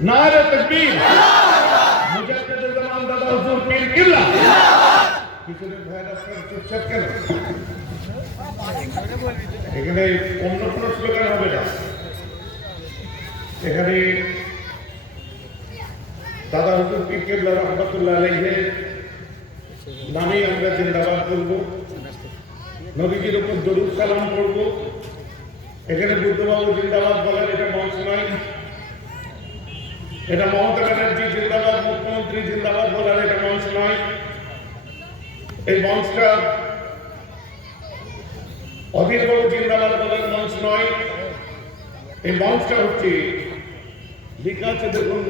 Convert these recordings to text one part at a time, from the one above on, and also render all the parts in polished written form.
नारे तकबीर मुजाद्दिद ज़मान दादा हुजूर पीर किबला পিছনে ভাইরা চুপচাপ কেন এখানে অন্য কোনো স্লোগান হবে না এখানে দাদা হুজুর পীর কিবলা রাহমাতুল্লাহ আলাইহির নামে আমরা জিন্দাবাদ করব নবীজির উপর দরুদ সালাম করব এখানে বুদ্ধবাবু জিন্দাবাদ বলার এটা মঞ্চ নয় এটা মমতা ব্যানার্জি জিন্দাবাদ মুখ্যমন্ত্রী জিন্দাবাদ বলার এটা মঞ্চ নয় এই মঞ্চটা অধীরবাবু জিন্দাবাদ বলার মঞ্চ নয় এই মঞ্চটা হচ্ছে লেখা আছে দেখুন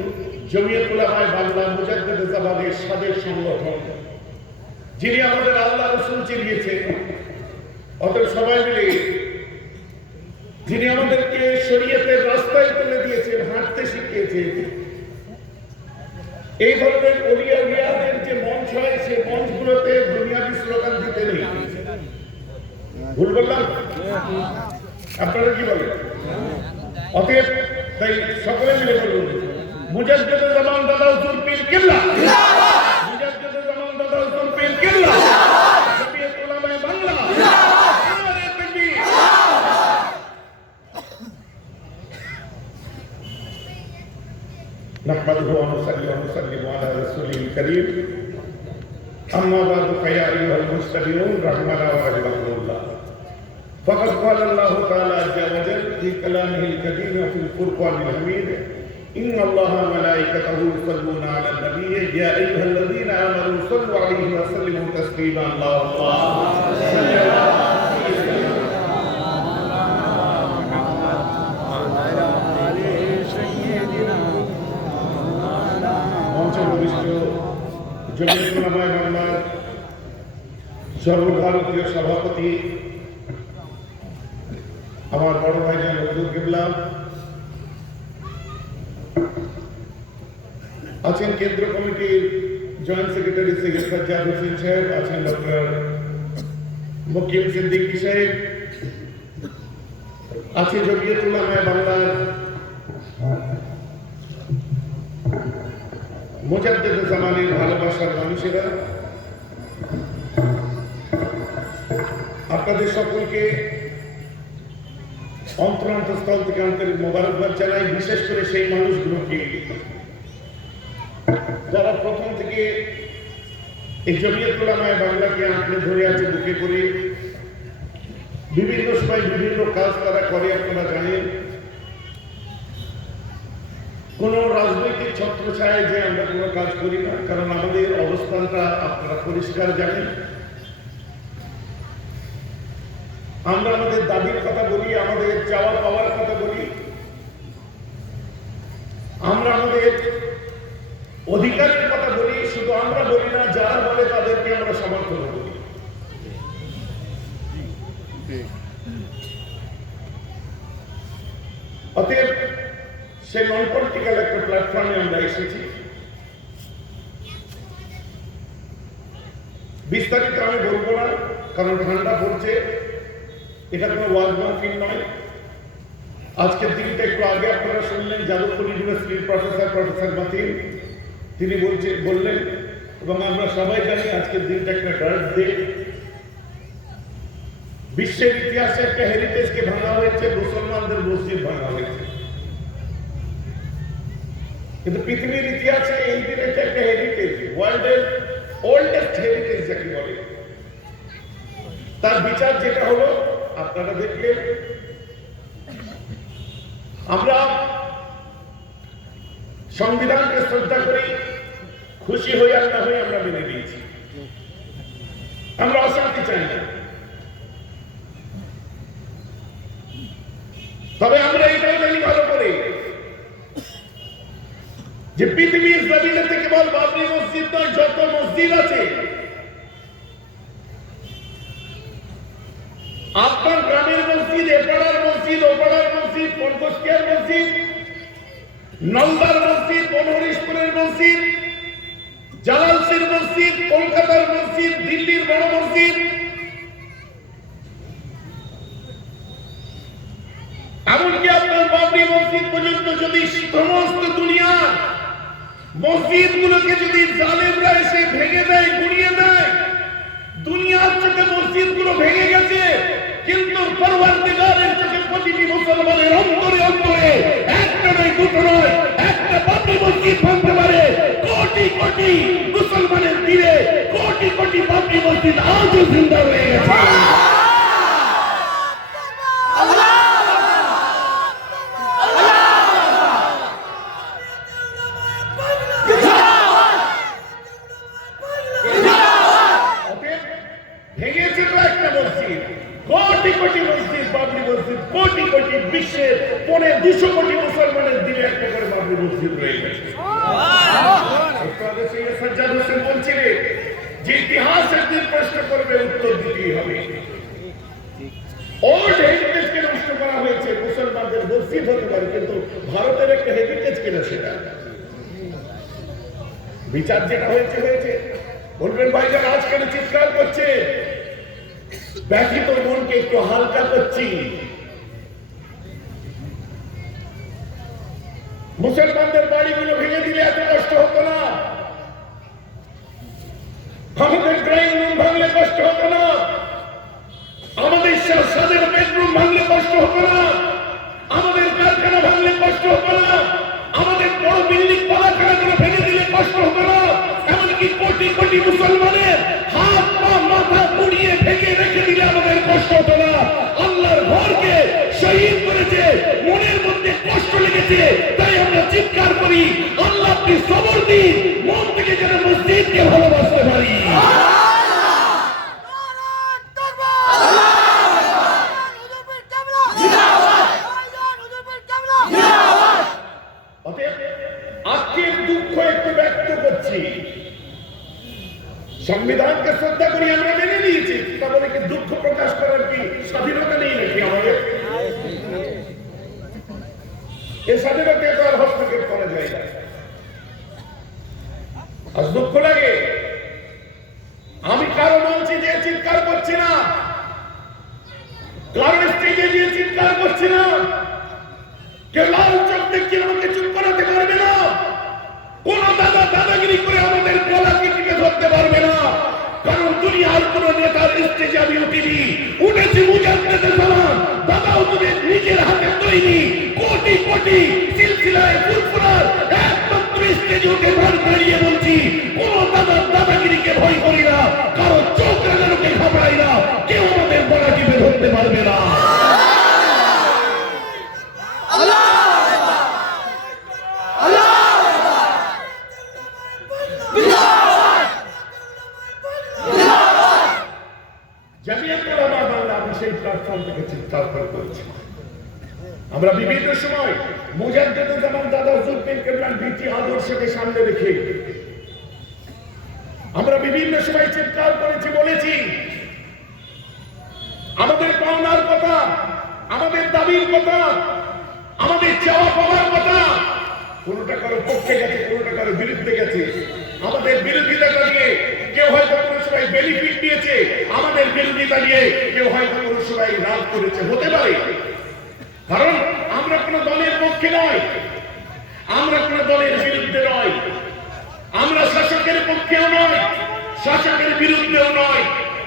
জমিয়ত উলামায়ে বাংলা মুজাদ্দিদ জামানের সাবেক সংগঠন যিনি আমাদের আল্লাহ রাসূল চিনিয়েছেন অতএব সবাই মিলে যিনি আমাদেরকে শরীয়তের রাস্তায় তুলে দিয়েছেন হাঁটতে শিখিয়েছেন এই ধরনের ওলিয়াদের যে মঞ্চ হয় সেই মঞ্চগুলোতে দুনিয়াবি স্লোগান দিতে নেই ভুল বললাম আপনারা কি বলেন অতএব তাই সকলে মিলে বলুন মুজাদ্দিদ জামান দাদা হুজুর পীর কিবলা মুজাদ্দিদ জামান দাদা হুজুর পীর কিবলা জমিয়ত উলামায়ে বাংলা নারে তাকবীর نحمده ونصلي ونسلم على رسوله الكريم أما بعد فيا أيها المستمعون رحمنا ورحمكم الله فقد قال الله تعالى عز وجل في كلامه الكريم وفي الفرقان الحميد إن الله وملائكته يصلون على النبي يا أيها الذين آمنوا صلوا عليه وسلموا تسليما اللهم صل على জমিয়ত উলামায়ে বাংলার সর্বভারতীয় সভাপতি আমার বড় ভাইজান হুজুর কিবলা আছেন কেন্দ্র কমিটির জয়েন্ট সেক্রেটারি সৈয়দ সাজ্জাদ হোসেন সাহেব আছেন ডক্টর মুকিম সিদ্দিকী সাহেব আছে জমিয়ত উলামায়ে বাংলার মুজাদ্দিদ জামানের ভালোবাসার মানুষেরা আপনাদের সকলকে অন্তরস্থল থেকে আন্তরিক মোবারকবাদ জানাই বিশেষ করে সেই মানুষগুলোকে যারা প্রথম থেকে এই জমিয়ত উলামায়ে বাংলাকে আঁকড়ে ধরে আছে বুকে করে বিভিন্ন সময় বিভিন্ন কাজ তারা করে আপনারা জানেন কোন রাজনৈতিক ছত্রছায়ায় যে আমরা কোনো কাজ করি না কারণ আমাদের অবস্থানটা আপনারা পরিষ্কার জানেন আমরা আমাদের দাবির কথা বলি আমাদের চাওয়া পাওয়ার কথা বলি আমরা আমাদের অধিকারের কথা বলি শুধু আমরা বলি না যারা বলে তাদেরকে আমরা সমর্থন করি অতএব সেই নন পলিটিক্যাল একটা প্ল্যাটফর্মে আমরা এসেছি বিস্তারিত আমি বলবো না কারণ ঠান্ডা পড়ছে এটা কোনো ওয়াজ মাহফিল নয় আজকের দিনটা একটু আগে আপনারা শুনলেন যাদবপুর ইউনিভার্সিটির প্রফেসর মাতিন তিনি বললেন এবং আমরা সবাই জানি আজকের দিনটা একটা ডার্ক ডে বিশ্বের ইতিহাসে একটা হেরিটেজকে ভাঙা হয়েছে মুসলমানদের মসজিদ ভাঙা হয়েছে কিন্তু পৃথিবীর ইতিহাসে এই দিন একটা হেরিটেজ ওয়ার্ল্ডের ওল্ডেস্ট হেরিটেজ যাকে বলে তার বিচার যেটা হলো আপনারা দেখলেন আমরা সংবিধানকে শ্রদ্ধা করি খুশি হই আর না হই আমরা মেনে নিয়েছি আমরা অশান্তি চাই না তবে আমরা এটাও জানি ভালো করে যে পৃথিবীর জমিনে থেকে কেবল বাবরি মসজিদ নয় যত মসজিদ আছে আপনার গ্রামের মসজিদ এপাড়ার মসজিদ ওপাড়ার মসজিদ পঞ্চস্কিয়ার মসজিদ নলদার মসজিদ বনহরিশপুরের মসজিদ জালালসির মসজিদ কলকাতার মসজিদ দিল্লির বড় মসজিদ এমনকি আপনার বাবরি মসজিদ পর্যন্ত যদি সমস্ত দুনিয়ার মসজিদগুলোকে যদি জালেমরা এসে ভেঙে দেয়, গুড়িয়ে দেয়, দুনিয়ার চোখে মসজিদগুলো ভেঙে গেছে, কিন্তু পরওয়ারদিগারের চোখে প্রতিটি মুসলমানের অন্তরে অন্তরে একটা নয়, দুটো নয়, একটা বাবরি মসজিদ ভাঙতে পারে কোটি কোটি মুসলমানের দিলে, কোটি কোটি বাবরি মসজিদ আজও জিন্দা রয়ে গেছে। ভেঙেছে তো একটা মসজিদ, কোটি কোটি মসজিদ, বাবরি মসজিদ, কোটি কোটি বিশ্বের 250 কোটি মুসলমানের দিলে একটা করে বাবরি মসজিদ রয়ে গেছে। সজ্জাদ হোসেন বলছিলেন যে ইতিহাস একদিন প্রশ্ন করবে, উত্তর দিতেই হবে। ওল্ড হেরিটেজকে নষ্ট করা হয়েছে, মুসলমানদের মসজিদ হতে পারে, কিন্তু ভারতের একটা হেরিটেজ কিনা সেটা বিচার যেটা হয়েছে হয়েছে। বলবেন ভাইজান আজ কেন চিৎকার করছে? ব্যথিত মনকে একটু হালকা করছি। মুসলমানদের বাড়িগুলো ভেঙে দিলে এত কষ্ট হতো না, আমাদের ড্রয়িং রুম ভাঙলে কষ্ট হতো না, আমাদের সাদের বেডরুম ভাঙলে কষ্ট হতো না, আমাদের কারখানা ভাঙলে কষ্ট হতো না, আমাদের বড় বিল্ডিং পালাখানাগুলো ভেঙে দিলে কষ্ট হতো না, এমনকি কোটি কোটি মুসলমানের হাত পা মাথা পুড়িয়ে ভেঙে রেখে দিলে আমাদের কষ্ট হতো না। আল্লাহর ঘরকে শহীদ করেছে, মনের মধ্যে কষ্ট লেগেছে, তাই আমরা চিৎকার করি, আল্লাহ আপনি সবর দিন, মন থেকে যেন মসজিদকে ভালোবাসতে পারি। আজকের দুঃখ একটু ব্যক্ত করছি, সংবিধানকে শ্রদ্ধা করি, আমরা মেনে নিয়েছি, তাহলে কি দুঃখ প্রকাশ করার কি স্বাধীনতা নেই নাকি আমাদের? এই স্বাধীনতা তো আর হস্তক্ষেপ করা যায় না। আজ দুঃখ লাগে, আমি কারো মঞ্চে যে চিৎকার করছি না, কারণ স্টেজে গিয়ে চিৎকার করছি না, কেউ লাল চোখ দেখে আমাকে চুপ করাতে পারবে না, কোন দাদাগিরি করে আমাদের গলাকে টিপে ধরতে পারবে না, কারণ দুনিয়ার কোন নেতার স্টেজে আমি উঠিনি, উঠেছি মুজাদ্দেদের জামান, দাদাও তোদের নিজের হাতে তৈরি কোটি কোটি সিলসিলায় ফুরফুরার একমাত্র স্টেজে উঠে ভার দাঁড়িয়ে বলছি, কোন দাদাগিরিকে ভয় করি না, কারো চোখ রাগানোকে ঘাবড়াই না, কেউ আমাদের গলা টিপে ধরতে পারবে না। আমরা বিভিন্ন সময় মুজাদ্দেদুল জামান দাদা হুজুর বিন কেবলার নীতি আদর্শকে সামনে রেখে আমরা বিভিন্ন সময় চিৎকার করেছি, বলেছি আমাদের পাওনার কথা, আমাদের দাবির কথা, আমাদের চাওয়া পাওয়ার কথা, কোনটা কারো পক্ষে গেছে, কোনটা কারো বিরুদ্ধে গেছে। আমাদের বিরোধিতা নিয়ে কেউ হয়তো কোনো সময় বেনিফিট দিয়েছে, আমাদের বিরোধিতা নিয়ে কেউ হয়তো কোনো সময় রাগ করেছে, হতে পারে, কারণ আমরা কোন দলের পক্ষে নয়, আমরা কোন দলের বিরুদ্ধে নয়, আমরা শাসকের পক্ষেও নয়, শাসকের বিরুদ্ধেও নয়,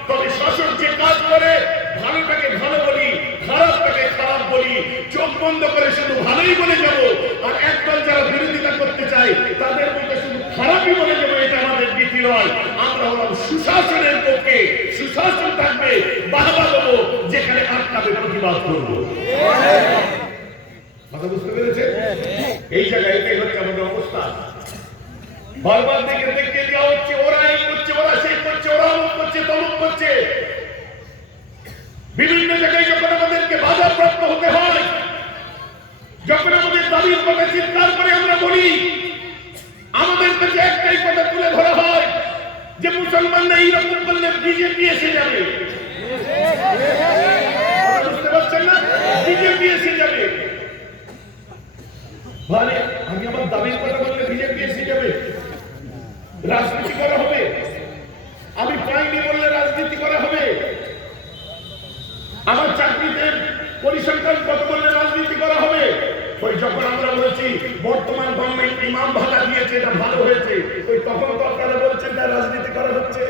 তবে শাসক যে কাজ করে ভালোটাকে ভালো বলি, খারাপটাকে খারাপ বলি, চোখ বন্ধ করে শুধু ভালোই বলে যাব, আর একদল যারা বিরোধিতা করতে চায় তাদের মধ্যে শুধু খারাপই বলে যাবো, এটা আমাদের নীতি নয়। আমরা হলাম সুশাসনের পক্ষে, সুশাসন থাকবে, বাহবা দেবো, যেখানে আটকাবে প্রতিবাদ করবো। কথা বুঝতে পেরেছেন? এই জায়গায় এটাই হচ্ছে আমাদের অবস্থা। বারবার দেখে দেখতে দেওয়া হচ্ছে, ওরা এই করছে, ওরা সেই করছে, ওরা অমুক করছে, তমুক করছে। বিভিন্ন জায়গায় যখন আমাদেরকে বাধাপ্রাপ্ত হতে হয়, যখন আমাদের দাবির কথা চিৎকার করে আমরা বলি, আমাদের কাছে একটাই কথা তুলে ধরা হয় যে মুসলমানরা এইরকম করলে বিজেপি এসে যাবে। বুঝতে পারছেন না? বিজেপি এসে যাবে মানে আমি আমার দাবির কথা বললে বিজেপি এসে যাবে, রাজনীতি করা হবে, আমি পাইনি বললে রাজনীতি করা হবে, আমার চাকরিতে পরিসংখ্যান কত বললে রাজনীতি করা হবে। ওই ওই যখন আমরা বলছি বর্তমান গভর্নমেন্ট ইমাম ভাতা দিয়েছে এটা ভালো হয়েছে, ওই তখন তো আপনারা বলছেন না রাজনীতি করা হচ্ছে।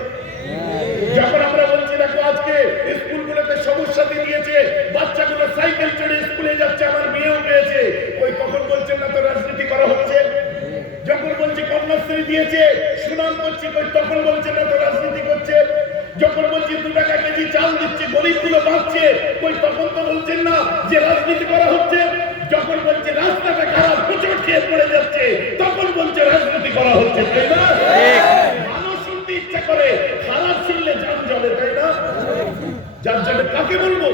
যখন আমরা বলছি দেখো আজকে স্কুলগুলোতে সবুজ সাথী দিয়েছে, বাচ্চাগুলো সাইকেল চড়ে স্কুলে যাচ্ছে, আমার মেয়েও পেয়েছে, ওই তখন বলছেন না তো রাজনীতি করা হচ্ছে। যখন বলছি কন্যাশ্রী দিয়েছে, সুনাম করছি, ওই তখন বলছেন না তো রাজনীতি করছে। যখন বলছি 2 টাকা কেজি চাল দিচ্ছে, গরিবগুলো বাঁচছে, ওই তখন তো বলছেন না যে রাজনীতি করা হচ্ছে। যখন বলছে রাস্তাটা খারাপ, হোঁচট খেয়ে পড়ে যাচ্ছে, তখন বলছে রাজনীতি করা হচ্ছে, তাই না? ভালো শুনতে ইচ্ছা করে, খারাপ শুনলে জান জ্বলে, তাই না? যার জন্য কাকে বলবো?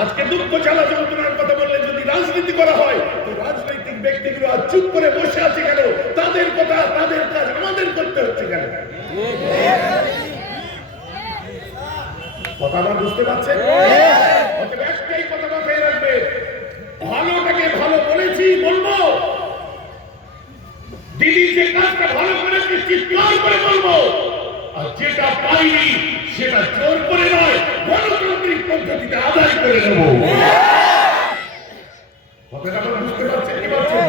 আজকে দুঃখ জ্বালা যন্ত্রণার কথা বললে যদি রাজনীতি করা হয়, তো রাজনৈতিক ব্যক্তিগুলো আজ চুপ করে বসে আছে কেন? তাদের কথা, তাদের কাজ আমাদের করতে হচ্ছে কেন? কথা আমার বুঝতে পারছেন? একটাই কথা মাথায় রাখবে, ভালোটাকে ভালো বলেছি বলবো, দিদি যে কাজটা ভালো করেছে চিৎকার করে বলবো, আর যেটা পাইনি সেটা জোর করে নয়, গণতান্ত্রিক পদ্ধতিতে আদায় করে নেব। কথাটা আপনারা বুঝতে পারছেন কি পারছেন?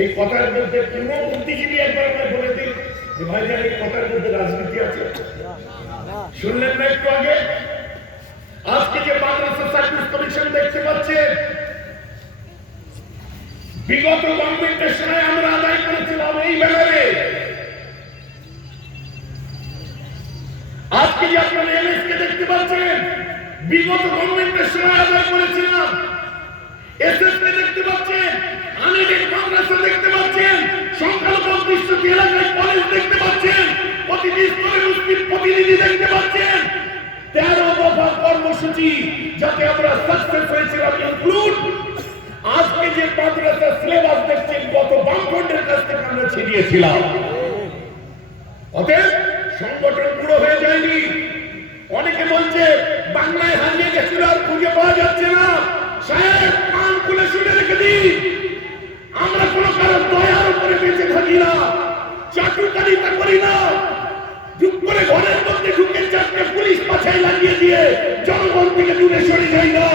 এই কথার মধ্যে কোনো বুদ্ধিজীবী একবার আমরা বলে দিন যে ভাইজান এই কথার মধ্যে রাজনীতি আছে। শুনলেন না একটু আগে? আজকে যে মাদ্রাসা সার্ভিস কমিশন দেখতে পাচ্ছেন, বিগত গভর্নমেন্টের সময় আমরা আদায় করেছিলাম এই ব্যাপারে। আজকে যে আপনারা এমএস কে দেখতে পাচ্ছেন, বিগত গভর্নমেন্টের সময় আদায় করেছিলাম। এসএস কে দেখতে পাচ্ছেন, আনেডেড মাদ্রাসা দেখতে পাচ্ছেন, সংখ্যালঘু অধ্যুষিত এলাকায় কলেজ দেখতে পাচ্ছেন, প্রতিটি স্তরে মুসলিম প্রতিনিধি দেখতে পাচ্ছেন। 13 দফা কর্মসূচি যাতে আমরা সাকসেস হয়েছিলাম ইনক্লুড। আজকে যে মাদ্রাসা সিলেবাস দেখছেন গত বামফ্রন্টের কাছ থেকে আমরা ছিনিয়েছিলাম। অতএব সংগঠন পুরো হয়ে যায়নি। অনেকে বলছে বাংলায় হারিয়ে গেছিল আর খুঁজে পাওয়া যাচ্ছে না। সাহেব কান খুলে শুনে রেখে দিন, আমরা কোনো কারণ দয়ার উপরে বেঁচে থাকি না, চাটুকারিতা করি না। চুপ করে ঘরের মধ্যে ঢুকে 4টে পুলিশ পাছায় লাগিয়ে দিয়ে জনগণ থেকে দূরে সরে যাই না।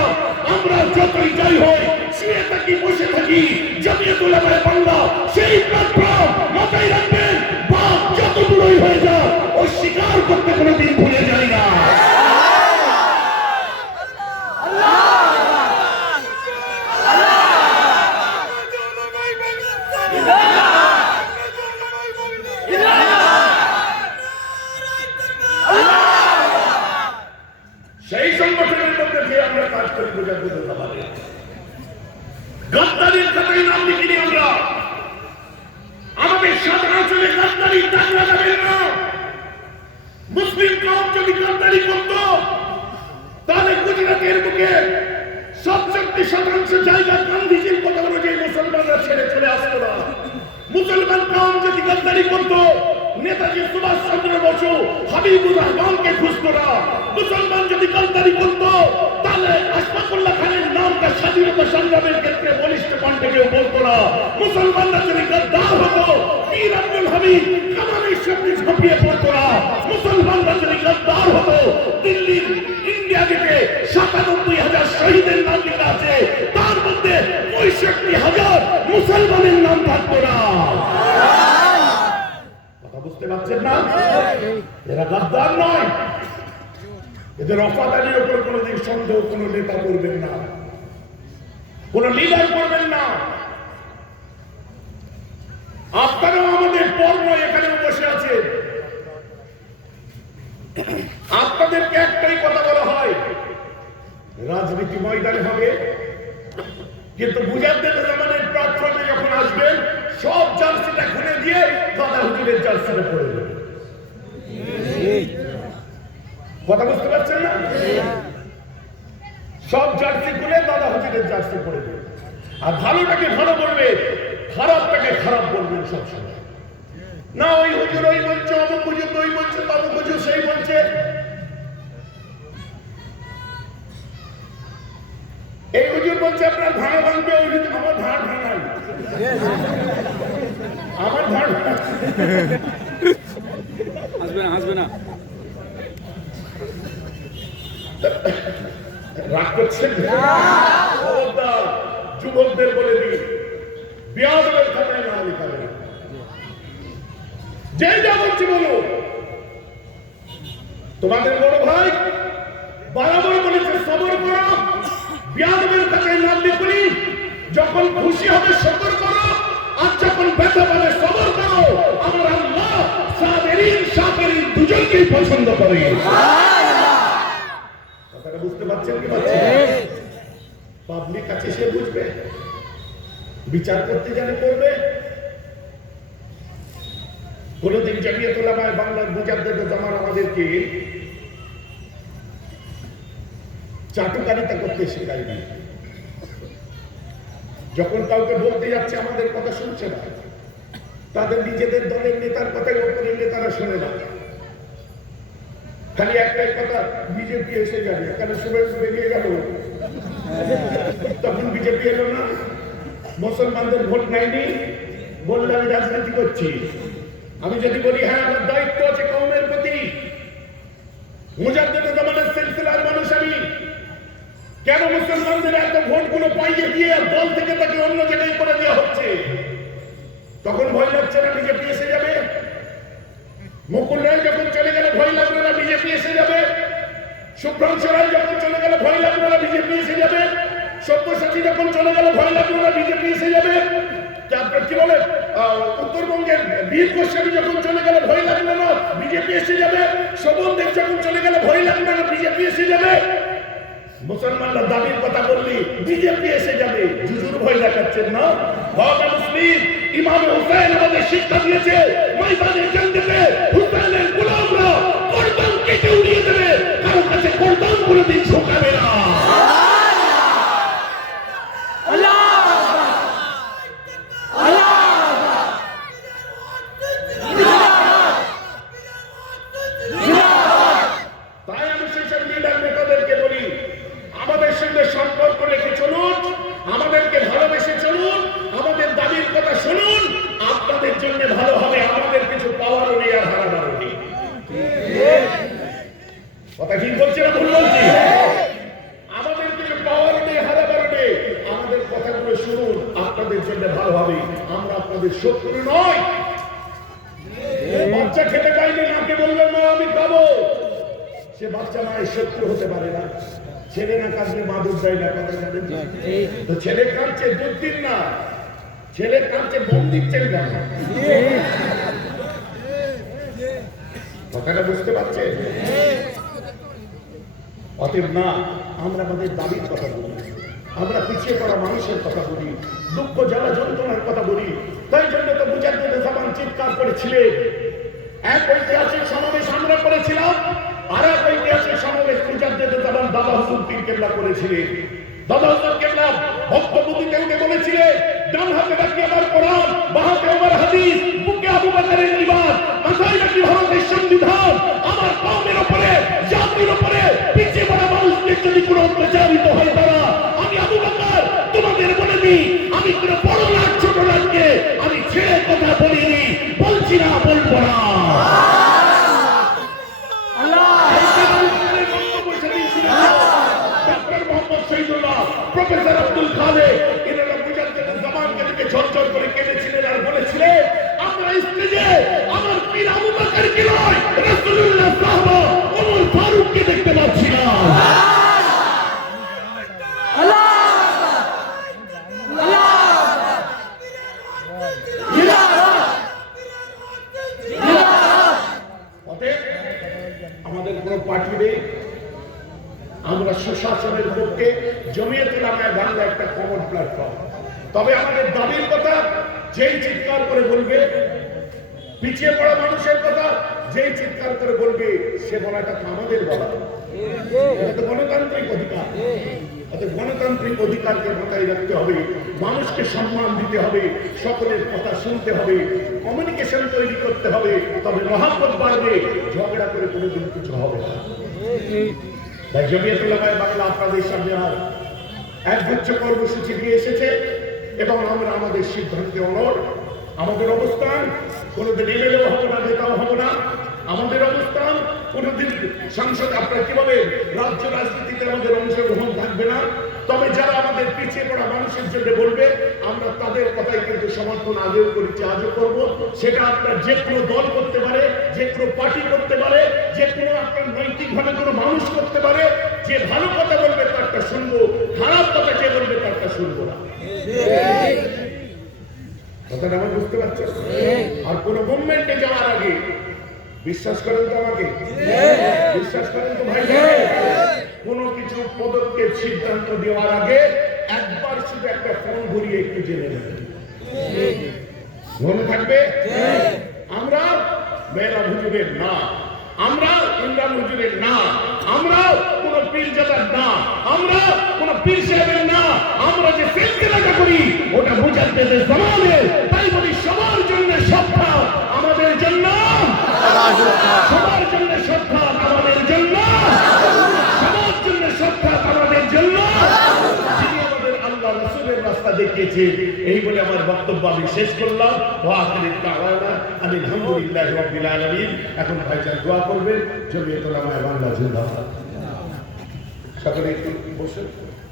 আমরা যতই যাই হই, শুয়ে থাকি, বসে থাকি, জামিয়াত উলামায়ে বাংলা সেই প্ল্যাটফর্ম মাথায় রাখবেন। বাপ যত দূরই হয়ে যায়, ও স্বীকার করতে কোনোদিন ভুলে যায় না। সেই সংগঠনের মধ্যে দিয়ে আমরা কাজ করি, বোঝার বুঝতে পারি। গাদ্দারির কথাই নাম লিখিনি আমরা। আমাদের সাধারণ অঞ্চলে গাদ্দারি দাগ লাগাবেন না। মুসলিম কওম যদি গাদ্দারি করত, তাহলে গুজরাটের বুকে 67% জায়গা গান্ধীজির কথা অনুযায়ী মুসলমানরা ছেড়ে চলে আসতো না। মুসলমান কওম যদি গাদ্দারি করত, নেতাজি সুভাষ চন্দ্র বসু হাবিবুর রহমানকে খুঁজতো না। মুসলমান যদি গাদ্দারি করত, তাহলে আশফাকুল্লাহ খানের নামটা স্বাধীনতা সংগ্রামের ক্ষেত্রে বলিষ্ঠ কণ্ঠে কেউ বলতো না। মুসলমানরা যদি গাদ্দার হতো, মীর আব্দুল হামিদ কামানের সামনে ঝাঁপিয়ে পড়তো না। মুসলমানরা যদি গাদ্দার হতো, দিল্লির ইন্ডিয়া গেটে 97,000 শহীদের নাম লেখা আছে, তার মধ্যে 65,000 মুসলমানের নাম থাকতো না। কথা বুঝতে পারছেন না? এরা গাদ্দার নয়। এদের ওফাদারির উপর কোনোদিন সন্দেহ কোন নেতা করবেন না, কোন লিডার করবেন না। আপনারাও আমাদের পর্ব এখানে বসে আছে, আপনাদেরকে একটাই কথা বলা হয়, রাজনীতি ময়দানে হবে, কিন্তু মুজাদ্দেদ জামানের প্ল্যাটফর্মে যখন আসবেন, সব জার্সিটা খুলে দিয়ে দাদা হুজুরের জার্সিটা পড়ে দেবেন। কথা বুঝতে পারছেন না? সব জার্সি খুলে দাদা হুজুরের জার্সি পড়ে দেবেন। আর ভালোটাকে ভালো বলবে, খারাপটাকে খারাপ বলবেন সবসময়। না ওই হুজুর ওই বলছে, অমুক হুজুর ওই বলছে, তমুক হুজুর সেই বলছে। এই হুজুর বলছে আপনার ভাড়া ভাঙবে, ওই হুজুর আমার ভাড়া ভাঙাই, আমার ভাড়া আসবে না, আসবে না। রাগ করছেন? খবরদার যুবকদের বলে দিই, বিয়াদবের খাতায় নাম লিখাবে না। যে যা বলছি বলো। তোমাদের বড় ভাই বরাবর বলেছে সবর করো, বিয়াদবের খাতায় নাম লিখুনি। যখন খুশি হবে সবর করো, আর যখন ব্যথা পাবে সবর করো। আমার আল্লাহ সাবিরিন শাকিরিন দুজনকেই পছন্দ করে। কথাটা বুঝতে পারছেন কি পাচ্ছেন? পাবলিক কাছে সে বুঝবে, বিচার করতে জানে করবে। কোনদিন জামিয়াতুল উলামায়ে বাংলার মুজাদ্দিদ জামান আমাদেরকে চাটুকারিতা করতে শেখায়নি। যখন কাউকে বলতে যাচ্ছে আমাদের কথা শুনছে না, তাদের নিজেদের দলের নেতার কথাই ওপরের নেতারা শোনে না। খালি একটাই কথা, বিজেপি এসে যাবে। কেন শুভেচ্ছা বেরিয়ে গেল, তখন বিজেপি এলো না। মুসলমানদের ভোট নেয়নি বললে আমি রাজনীতি করছি। আমি যদি বলি হ্যাঁ আমার দায়িত্ব আছে কওমের প্রতি, মুজাদ্দিদ জামানের সিলসিলার মানুষ আমি, কেন মুসলমানদের এত ভোটগুলো পাইয়ে দিয়ে দল থেকে তাকে অন্য জায়গায় করে দেওয়া হচ্ছে? তখন ভয় লাগছে না বিজেপি এসে যাবে? মুকুল রায় যখন চলে গেলে ভয় লাগলো না বিজেপি এসে যাবে? শুভ্রাংশু রায় যখন চলে গেলে ভয় লাগলো না বিজেপি এসে যাবে? সব্যসাচী যখন চলে গেলে ভয় লাগলো না বিজেপি এসে যাবে? কি বলে উত্তরবঙ্গের বীর গোস্বামী যখন চলে গেলে ভয় লাগলো না বিজেপি এসে যাবে? শোভন দেব যখন চলে গেলে ভয় লাগলো না বিজেপি এসে যাবে? মুসলমানরা দাবির কথা বললি বিজেপি এসে যাবে, জুজুর ভয় দেখাচ্ছেন না? হক মুসলিম ইমাম হুসাইন আমাদের শিক্ষা দিয়েছে, ময়দানে জঙ্গিতে হুসাইনের গোলামরা কোরবান কেটে উড়িয়ে দেবে, কারো কাছে কোরবান কোনোদিন ঝোঁকাবে না। শত্রু নয়। বাচ্চা খেতে পাইলে মাকে বললো মা আমি খাবো, সে বাচ্চা মায়ের শত্রু হতে পারে না। ছেলে না কাঁদলে মা দুধ দেয় না, কথা জানেন? তো ছেলে কাঁদছে দুধ দিন না, ছেলে কাঁদছে বোন দিচ্ছেন না। কথাটা বুঝতে পারছেন? অতএব না, আমরা আমাদের দাবির কথা বলি, আমরা পিছিয়ে পড়া মানুষের কথা বলি, দুঃখ জ্বালা যন্ত্রণার কথা বলি। তাই জন্য তো মুজাদ্দিদ জামান চিৎকার করেছিলেন। এক ঐতিহাসিক সমাবেশ আমরা করেছিলাম, আর এক ঐতিহাসিক সমাবেশ মুজাদ্দিদ জামান দাদা হুজুর পীর কেবলা করেছিলেন। দাদা হুজুর কেবলা বক্তব্য দিতে উঠে বলেছিলেন, ডান হাতে রাখি আমার কোরআন, বাঁ হাতে আমার হাদিস, বুকে আবু বকরের ঈমান, মাথায় রাখি ভারতের সংবিধান। আমার কওমের উপরে, জাতির উপরে পিছিয়ে পড়া মানুষদের যদি কোনো অত্যাচারিত হয় তারা, আমি আবু বকর তোমাদের বলে দিই, আমি কোনো বড় লাট ছোট লাটকে আমি ছেড়ে কথা বলিনি, বলছি না, বলবো না। প্রফেসর আব্দুল খালেক এনারা মুজাদ্দিদ জামানকে দিকে ঝরঝর করে কেঁদেছিলেন আর বলেছিলেন, আমরা স্টেজে আমার পীর আবু বকরকে নয়, রাসূলুল্লাহ সাহাবা ওমর ফারুককে দেখতে পাচ্ছি না। আমাদের কোন পার্টি নেই, আমরা সুশাসনের পক্ষে। জমিয়তুল উলামায়ে বাংলা একটা কমন প্ল্যাটফর্ম। তবে আমাদের দাবির কথা যেই চিৎকার করে বলবে, পিছিয়ে পড়া মানুষের কথা যেই চিৎকার করে বলবে, সে বলাটা আমাদের বলা। এটা তো গণতান্ত্রিক অধিকার। গণতান্ত্রিক অধিকারকে মাথায় রাখতে হবে, মানুষকে সম্মান দিতে হবে, সকলের কথা শুনতে হবে, কমিউনিকেশন তৈরি করতে হবে, তবে মহব্বত বাড়বে। ঝগড়া করে কোনোদিন কিছু হবে না। তাই জমিয়তুল উলামায়ে বাংলা আপনাদের সামনে আর একগুচ্ছ কর্মসূচি দিয়ে এসেছে এবং আমরা আমাদের সিদ্ধান্তে অনড়। আমাদের অবস্থান কোনোদিন এমএলএ হবো না, নেতাও হবো না। আমাদের অবস্থান কোনোদিন সংসদ, আপনার কি বলে, রাজ্য রাজনীতিতে আমাদের অংশগ্রহণ থাকবে না। তবে যারা আমাদের পিছিয়ে পড়া মানুষের জন্য বলবে, আমরা তাদের কথাই কিন্তু সমর্থন আগেও করেছি, আজও করবো। সেটা আপনার যে কোনো দল করতে পারে, যে কোনো পার্টি করতে পারে, যে কোনো আপনার নৈতিকভাবে কোনো মানুষ করতে পারে। যে ভালো কথা বলবে তারটা শুনবো, খারাপ কথা যে বলবে তারটা শুনবো না। কথাটা আমার বুঝতে পারছেন? আর কোন মুভমেন্টে যাওয়ার আগে বিশ্বাস করেন তো আমাকে, বিশ্বাস করেন তো ভাই, কোন কিছু পদক্ষেপ সিদ্ধান্ত দেওয়ার আগে একবার শুধু একটা ফোন ঘুরিয়ে একটু জেনে নেবেন। মনে থাকবে আমরা মেয়েরা হুজুরের না, আমরা ইমরান হুজুরের না, আমরা কোন পীরজাদার না, আমরা কোন পীর সাহেবের না। আমরা যে সিলসিলাটা করি ওটা মুজাদ্দিদের জামানের। তাই বলি সবার জন্য শ্রদ্ধা, আমাদের জন্য সবার জন্য শ্রদ্ধা, আমাদের জন্য সবার জন্য শ্রদ্ধা, আমাদের জন্য যিনি আমাদের আল্লাহ রাসূলের রাস্তা দেখিয়েছে। এই বলে আমার বক্তব্য আমি শেষ করলাম। ওয়া আখিরু দাওয়ানা আলহামদুলিল্লাহি রাব্বিল আলামিন। এখন ভাইজান দোয়া করবেন। জমিয়তুল উলামায়ে বাংলা জিন্দাবাদ। সকলে একটু বসুন।